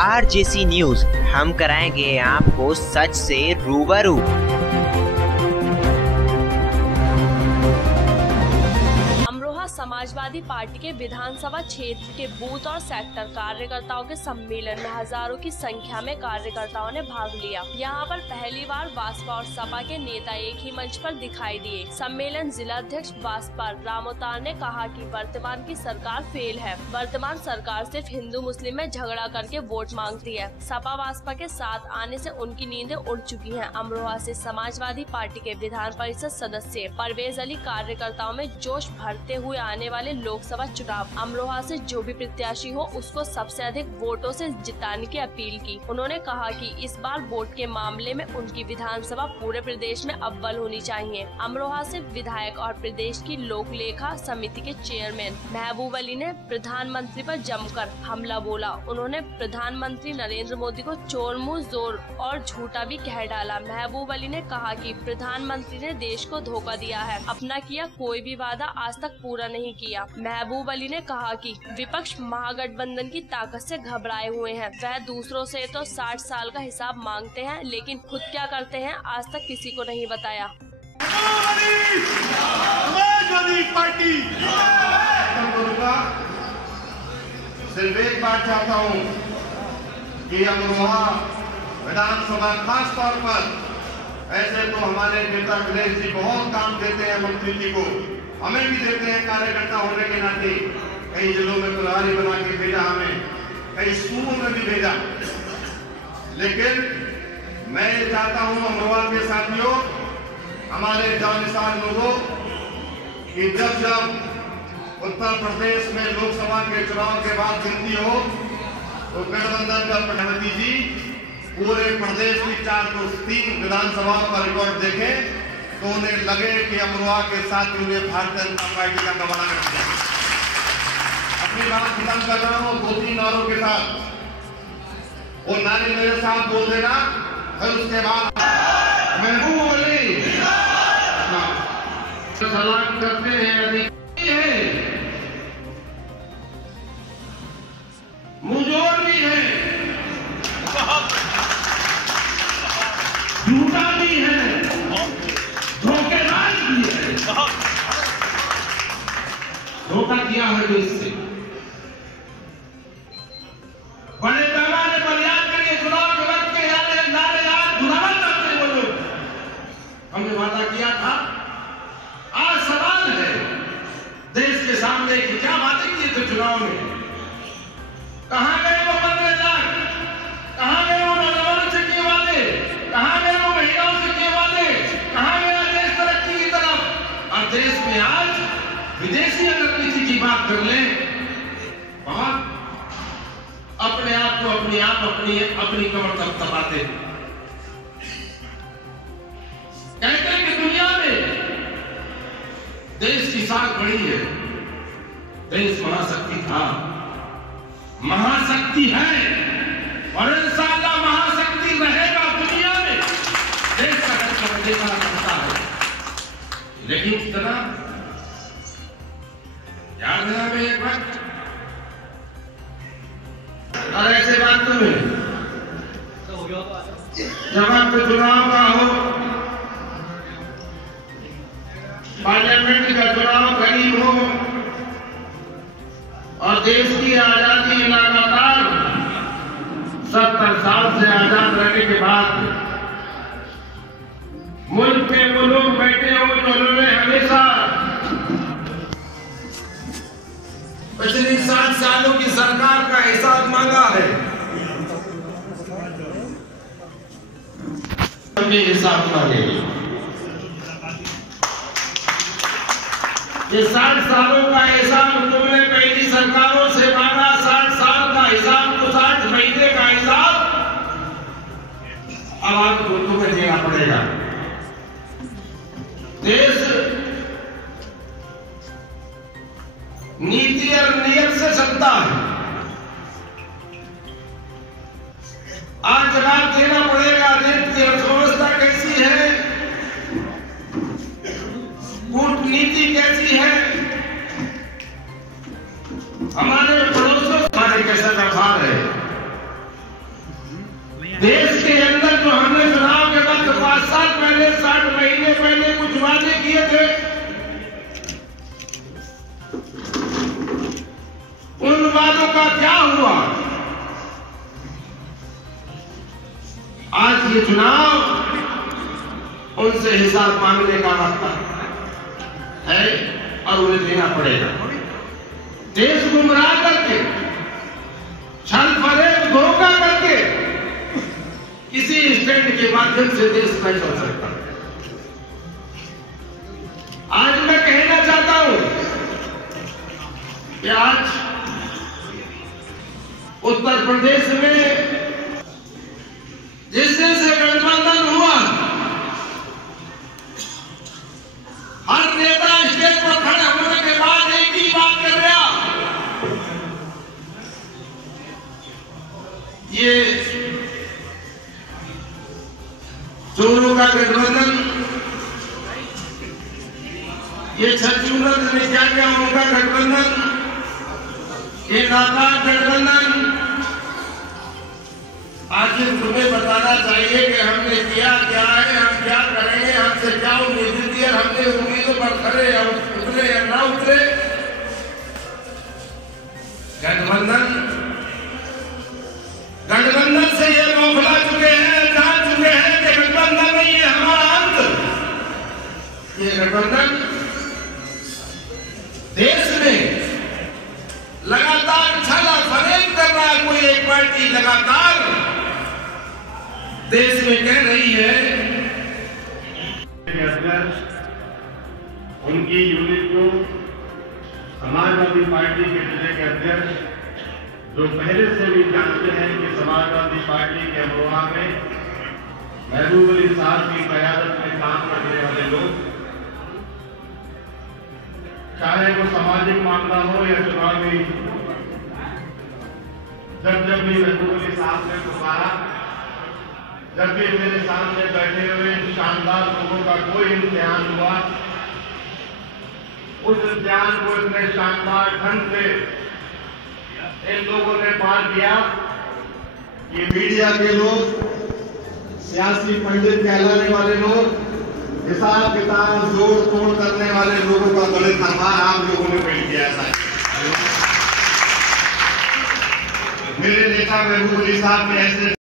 RJC news, हम कराएंगे आपको सच से रूबरू। समाजवादी पार्टी के विधानसभा क्षेत्र के बूथ और सेक्टर कार्यकर्ताओं के सम्मेलन में हजारों की संख्या में कार्यकर्ताओं ने भाग लिया। यहां पर पहली बार भाजपा और सपा के नेता एक ही मंच पर दिखाई दिए। सम्मेलन जिलाध्यक्ष भाजपा रामोतार ने कहा कि वर्तमान की सरकार फेल है। वर्तमान सरकार सिर्फ हिंदू मुस्लिम में झगड़ा करके वोट मांगती है। सपा भाजपा के साथ आने से उनकी नींदें उड़ चुकी हैं। अमरोहा से समाजवादी पार्टी के विधान परिषद सदस्य परवेज अली कार्यकर्ताओं में जोश भरते हुए आने वाले लोकसभा चुनाव अमरोहा से जो भी प्रत्याशी हो उसको सबसे अधिक वोटों से जिताने की अपील की। उन्होंने कहा कि इस बार वोट के मामले में उनकी विधानसभा पूरे प्रदेश में अव्वल होनी चाहिए। अमरोहा से विधायक और प्रदेश की लोक लेखा समिति के चेयरमैन महबूब अली ने प्रधानमंत्री पर जमकर हमला बोला। उन्होंने प्रधानमंत्री नरेंद्र मोदी को चोर मुंह जोर और झूठा भी कह डाला। महबूब अली ने कहा कि प्रधानमंत्री ने देश को धोखा दिया है, अपना किया कोई भी वादा आज तक पूरा नहीं किया। महबूब अली ने कहा कि विपक्ष महागठबंधन की ताकत से घबराए हुए हैं। वह दूसरों से तो 60 साल का हिसाब मांगते हैं, लेकिन खुद क्या करते हैं आज तक किसी को नहीं बताया। सिर्फ एक बात चाहता हूँ कि अमरोहा विधानसभा खास तौर पर ऐसे तो हमारे नेता अखिलेश जी बहुत काम देते हैं, मंत्री जी को हमें भी देते हैं कार्यकर्ता होने के नाते। कई जिलों में प्रभारी बना के भेजा, हमें कई स्कूलों में भी भेजा। लेकिन मैं ये चाहता हूं अमरोहा के साथियों, हमारे जानसार लोगों, कि जब जब उत्तर प्रदेश में लोकसभा के चुनाव के बाद गिनती हो तो गठबंधन का प्रधानमंत्री जी पूरे प्रदेश की 403 विधानसभाओं का रिकॉर्ड देखें तो उन्हें लगे कि अमरोहा के साथ उन्हें भारतीय जनता पार्टी का कमाना करते हैं। अपनी बात खत्म कर रहा हूँ 2-3 नारों के साथ। वो नारे मेरे साथ बोल देना, फिर उसके बाद महबूब अली सलाम करते हैं। मुंहजोर भी है, झूठा भी है, धोखेबाज भी है। धोखा किया है जो इससे बड़े पैमाने पर याद करिए, चुनाव के वक्त के नारे याद भुलावल करते वो लोग। हमने वादा किया था। आज सवाल है देश के सामने कि क्या वादे किए थे चुनाव में, कहां गए वो 15 लाख, कहां गए वो नौजवानों से किए वादे, कहां गए वो महिलाओं से किए वादे, कहां गया देश तरक्की की तरफ। और देश में आज विदेशी अगर किसी की बात कर ले, बहुत अपने आप को अपनी कमर तक तपाते कहते हैं कि दुनिया में देश की साख बड़ी है। देश महाशक्ति था, महाशक्ति है और इंशाअल्लाह महाशक्ति रहेगा दुनिया में। देश का रक्षा देखना पड़ता है, लेकिन इस तरह याद है हमें एक वक्त, और ऐसे बातों में जब आपको चुनाव का हो, पार्लियामेंट का चुनाव करीब हो और देश की आजादी लगातार 70 साल से आजाद रहने के बाद मुल्क में वो लोग बैठे हो जिन्होंने हमेशा पिछली 60 सालों की सरकार का हिसाब मांगा है। हमने हिसाब मांगेंगे। ये 60 सालों का हिसाब तुमने पहली सरकारों से मांगा। 60 साल का हिसाब तो 60 महीने का हिसाब अब आपको तुम्हें देना पड़ेगा। देश नीति और नियत से चलता है। आज जवाब देना पड़ेगा। देश की अर्थव्यवस्था कैसी है, कूटनीति कैसी है, हमारे पड़ोसियों हमारे कैसा व्यवहार है, देश के अंदर जो हमने चुनाव के वक्त 5 साल पहले 60 महीने पहले कुछ वादे किए थे, उन वादों का क्या हुआ? आज ये चुनाव उनसे हिसाब मांगने का वक्त है और उन्हें देना पड़ेगा। देश गुमराह करके, छल फरेब धोखा करके किसी स्टैंड के माध्यम से देश नहीं चल सकता। आज मैं कहना चाहता हूं कि आज उत्तर प्रदेश में जिस दिन से गठबंधन हुआ, हर नेता स्टेज पर खड़े होने के बाद एक ही बात कर रहा, ये चोरों का गठबंधन, ये छत्तीसगढ़ ने क्या किया उनका गठबंधन, ये नापाक गठबंधन। आखिर तुम्हें बताना चाहिए कि हमने किया क्या है, हम क्या करेंगे, हमसे क्या उम्मीद थी और हमने उम्मीदों पर खड़े उतरे या ना उतरे। गठबंधन से ये बौखला चुके हैं, जान चुके हैं कि गठबंधन नहीं है हमारा अंत। ये गठबंधन देश में लगातार छल और फरेब कर रहा है। कोई एक पार्टी लगातार देश में कह रही है कि अध्यक्ष उनकी यूनिट को समाजवादी पार्टी के जिले के अध्यक्ष, जो पहले से भी जानते हैं कि समाजवादी पार्टी के अमरोहा में महबूब अली साहब की क़यादत में काम करने वाले लोग, चाहे वो सामाजिक मामला हो या चुनावी, जब भी महबूब अली साहब ने पुकारा, जब भी मेरे सामने बैठे हुए शानदार लोगों का कोई इम्तिहान हुआ, उस इम्तिहान को इतने शानदार ढंग से इन लोगों ने पार किया कि मीडिया के लोग, सियासी पंडित कहलाने वाले लोग, हिसाब किताब जोड़ तोड़ करने वाले लोगों का गलत आभार आप लोगों ने पेश किया है। मेरे नेता महबूब अली साहब ने ऐसे